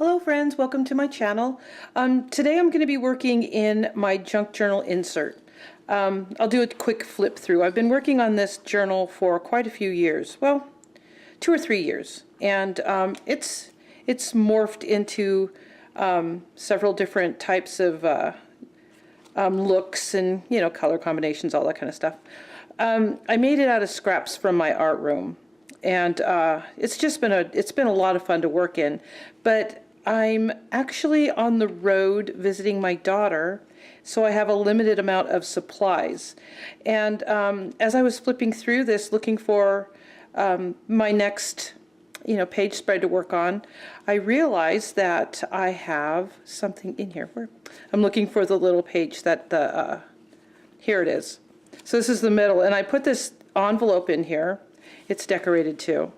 Hello friends, welcome to my channel. Today I'm going to be working in my junk journal insert. I'll do a quick flip through. I've been working on this journal for quite a few years, well, 2 or 3 years, and it's morphed into several different types of looks and color combinations, all that kind of stuff. I made it out of scraps from my art room, and it's been a lot of fun to work in, but I'm actually on the road visiting my daughter, so I have a limited amount of supplies. And as I was flipping through this looking for my next page spread to work on, I realized that I have something in here. I'm looking for the little page that here it is. So this is the middle, and I put this envelope in here. It's decorated too.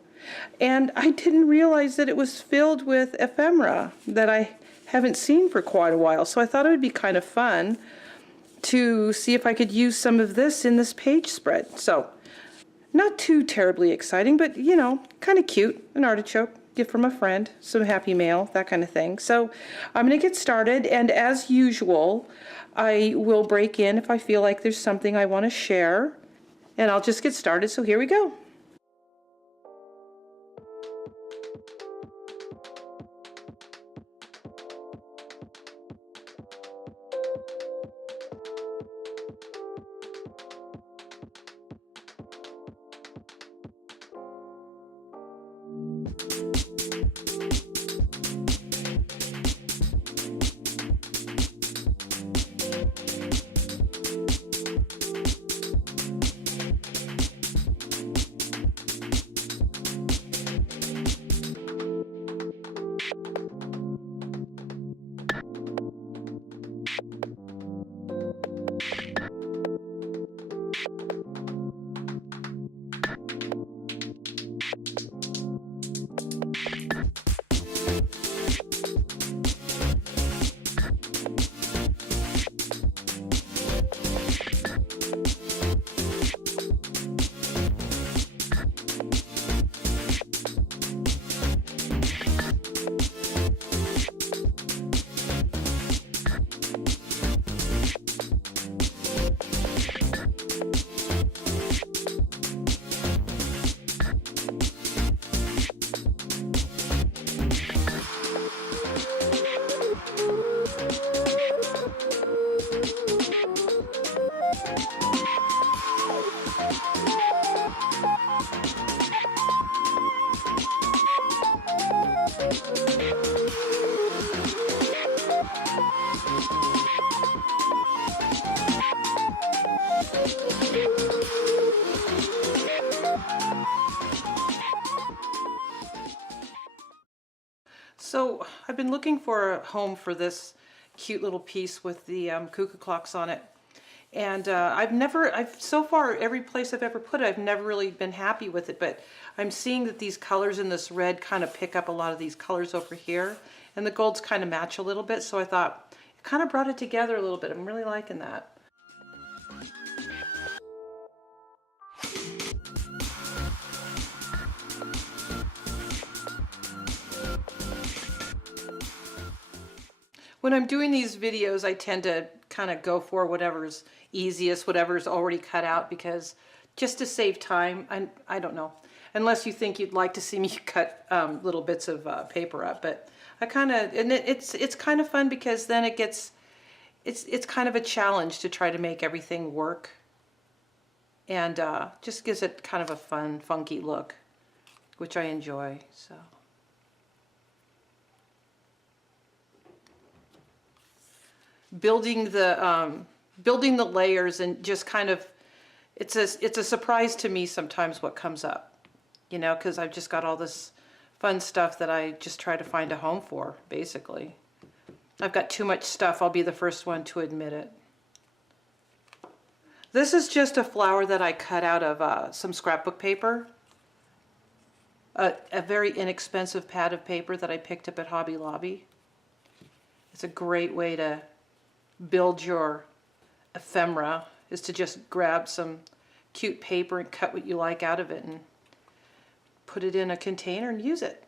And I didn't realize that it was filled with ephemera that I haven't seen for quite a while. So I thought it would be kind of fun to see if I could use some of this in this page spread. So not too terribly exciting, but kind of cute. An artichoke, gift from a friend, some happy mail, that kind of thing. So I'm going to get started, and as usual, I will break in if I feel like there's something I want to share, and I'll just get started. So here we go. So I've been looking for a home for this cute little piece with the cuckoo clocks on it, and so far every place I've ever put it, I've never really been happy with it, but I'm seeing that these colors in this red kind of pick up a lot of these colors over here, and the golds kind of match a little bit, so I thought it kind of brought it together a little bit. I'm really liking that. When I'm doing these videos, I tend to kind of go for whatever's easiest, whatever's already cut out, because just to save time, I don't know, unless you think you'd like to see me cut little bits of paper up, but I kind of, and it's kind of fun because then it's kind of a challenge to try to make everything work, and just gives it kind of a fun, funky look, which I enjoy, so. Building the layers, and just kind of, it's a surprise to me sometimes what comes up, because I've just got all this fun stuff that I just try to find a home for, basically. I've got too much stuff, I'll be the first one to admit it. This is just a flower that I cut out of some scrapbook paper, a very inexpensive pad of paper that I picked up at Hobby Lobby. It's a great way to build your ephemera, is to just grab some cute paper and cut what you like out of it and put it in a container and use it.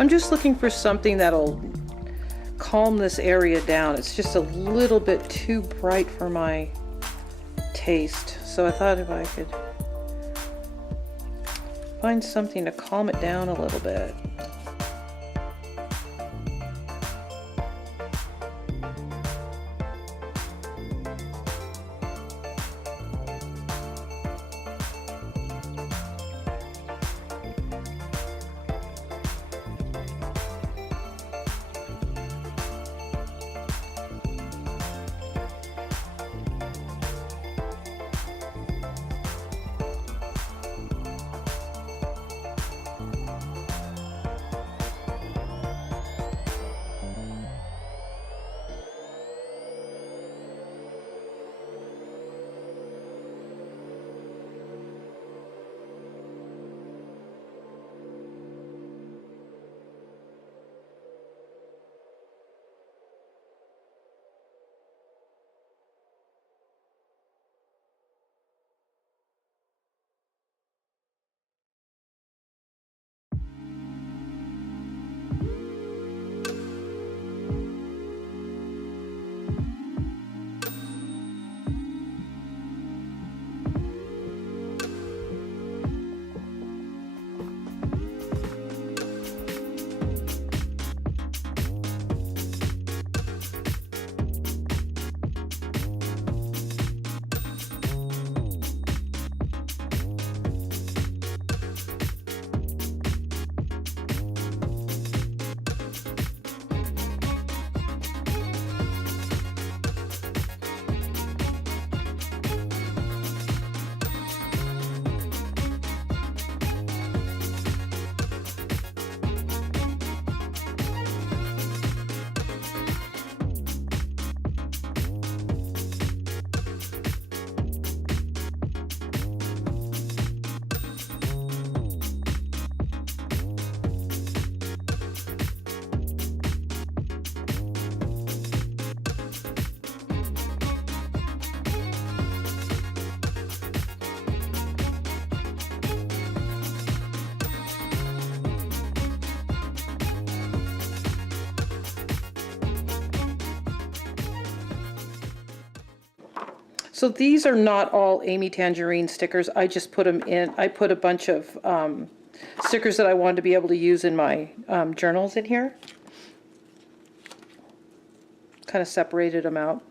I'm just looking for something that'll calm this area down. It's just a little bit too bright for my taste. So I thought if I could find something to calm it down a little bit. So these are not all Amy Tangerine stickers. I just put them in. I put a bunch of stickers that I wanted to be able to use in my journals in here. Kind of separated them out.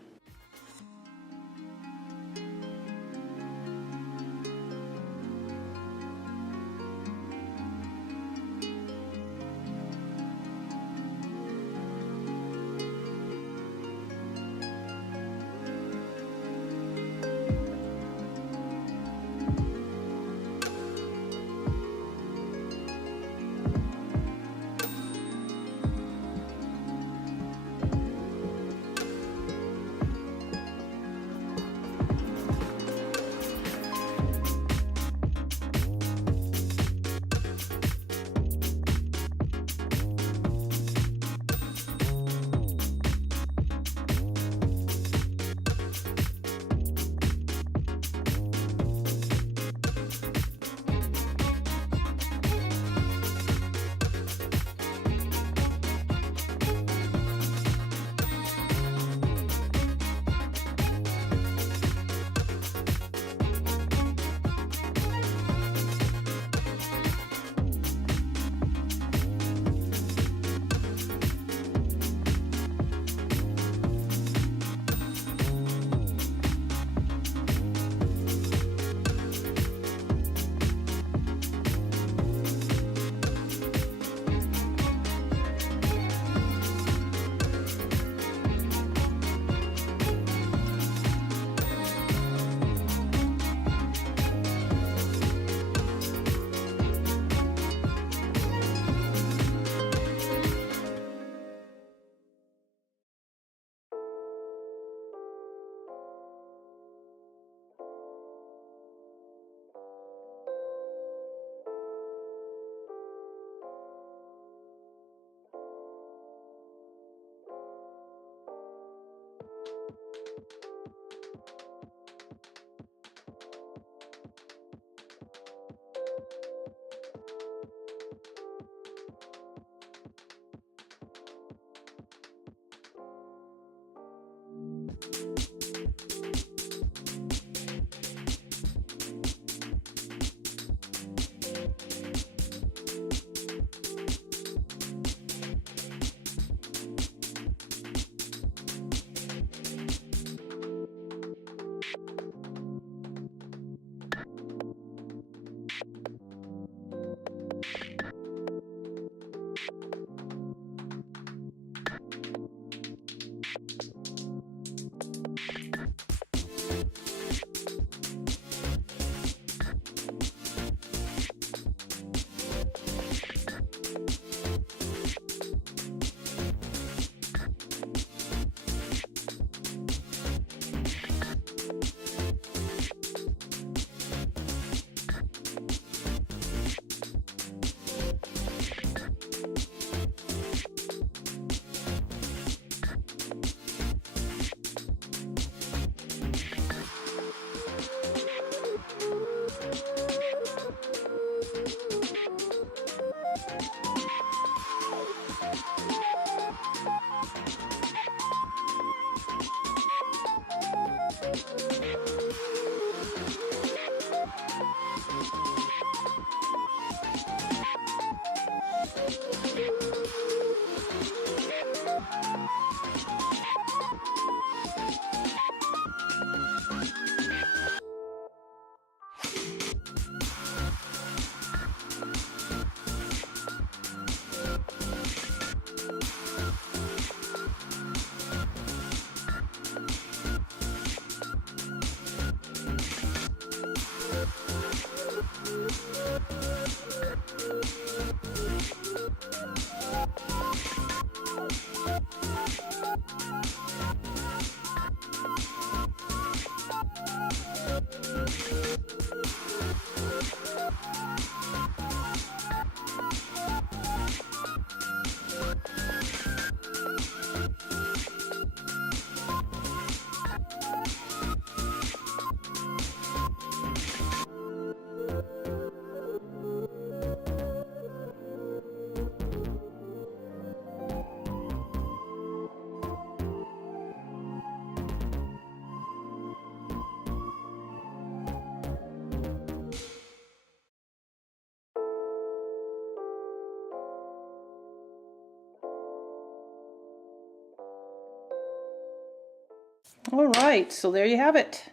All right, so there you have it.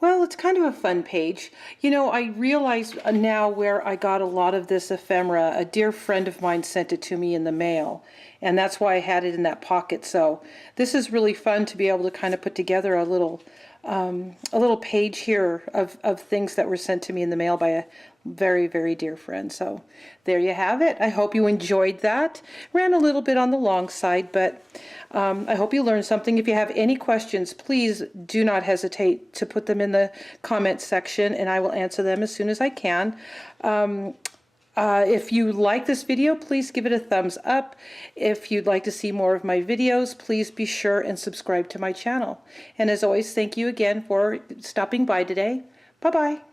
Well, it's kind of a fun page. You know, I realize now where I got a lot of this ephemera. A dear friend of mine sent it to me in the mail, and that's why I had it in that pocket. So this is really fun to be able to kind of put together a little page here of things that were sent to me in the mail by a very, very dear friend. So there you have it. I hope you enjoyed that. Ran a little bit on the long side, but I hope you learned something. If you have any questions, please do not hesitate to put them in the comments section, and I will answer them as soon as I can. If you like this video, please give it a thumbs up. If you'd like to see more of my videos, please be sure and subscribe to my channel. And as always, thank you again for stopping by today. Bye-bye.